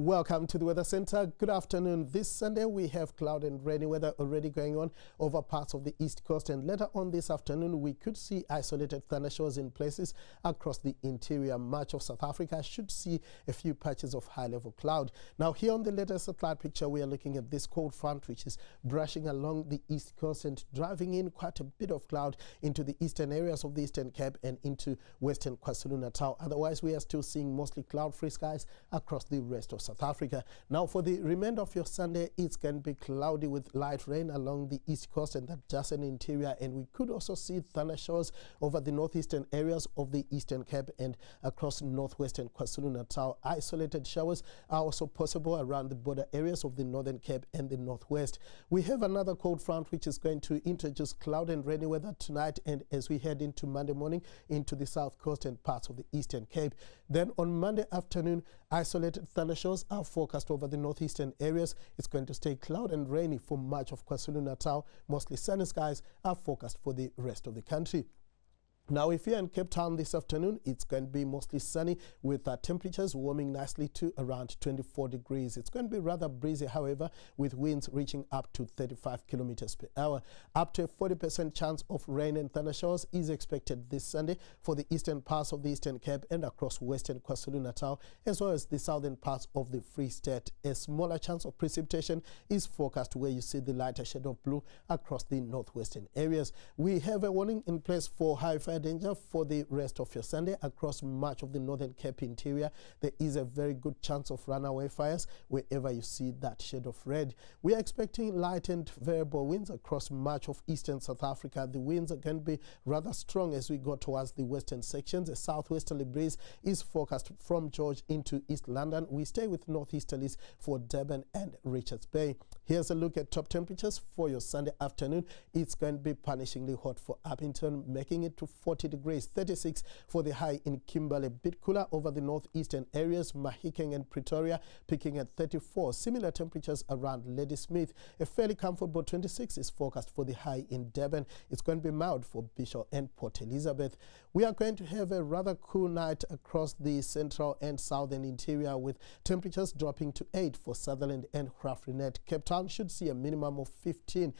Welcome to the Weather Center. Good afternoon. This Sunday we have cloud and rainy weather already going on over parts of the east coast, and later on this afternoon we could see isolated thundershowers in places across the interior. Much of South Africa should see a few patches of high-level cloud. Now here on the latest satellite picture we are looking at this cold front which is brushing along the east coast and driving in quite a bit of cloud into the eastern areas of the Eastern Cape and into western KwaZulu-Natal. Otherwise we are still seeing mostly cloud-free skies across the rest of South Africa. Now for the remainder of your Sunday, it's going to be cloudy with light rain along the east coast and the adjacent interior, and we could also see thunder showers over the northeastern areas of the Eastern Cape and across northwestern KwaZulu-Natal. Isolated showers are also possible around the border areas of the Northern Cape and the northwest. We have another cold front which is going to introduce cloud and rainy weather tonight and as we head into Monday morning into the south coast and parts of the Eastern Cape. Then on Monday afternoon, isolated thunder showers are forecast over the northeastern areas. It's going to stay cloud and rainy for much of KwaZulu-Natal. Mostly sunny skies are forecast for the rest of the country. Now, if you're in Cape Town this afternoon, it's going to be mostly sunny with temperatures warming nicely to around 24 degrees. It's going to be rather breezy, however, with winds reaching up to 35 kilometers per hour. Up to a 40% chance of rain and thunder showers is expected this Sunday for the eastern parts of the Eastern Cape and across western KwaZulu-Natal, as well as the southern parts of the Free State. A smaller chance of precipitation is forecast where you see the lighter shade of blue across the northwestern areas. We have a warning in place for high fire danger for the rest of your Sunday across much of the Northern Cape interior. There is a very good chance of runaway fires wherever you see that shade of red. We are expecting light and variable winds across much of eastern South Africa. The winds are going to be rather strong as we go towards the western sections. A southwesterly breeze is forecast from George into East London. We stay with northeasterlies for Durban and Richards Bay. Here's a look at top temperatures for your Sunday afternoon. It's going to be punishingly hot for Upington, making it to 40 degrees, 36 for the high in Kimberley. A bit cooler over the northeastern areas, Mahikeng and Pretoria picking at 34. Similar temperatures around Ladysmith. A fairly comfortable 26 is forecast for the high in Durban. It's going to be mild for Bishop and Port Elizabeth. We are going to have a rather cool night across the central and southern interior with temperatures dropping to 8 for Sutherland and Graafrenet. Cape Town should see a minimum of 15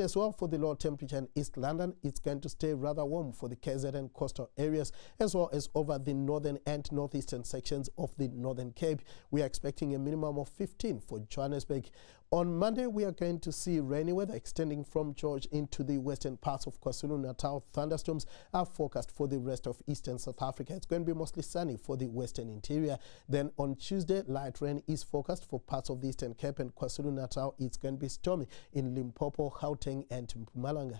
as well for the low temperature in East London. It's going to stay rather warm for the KZN coastal areas as well as over the northern and northeastern sections of the Northern Cape. We are expecting a minimum of 15 for Johannesburg. On Monday, we are going to see rainy weather extending from George into the western parts of KwaZulu-Natal. Thunderstorms are forecast for the rest of eastern South Africa. It's going to be mostly sunny for the western interior. Then on Tuesday, light rain is forecast for parts of the Eastern Cape and KwaZulu-Natal. It's going to be stormy in Limpopo, Gauteng and Mpumalanga.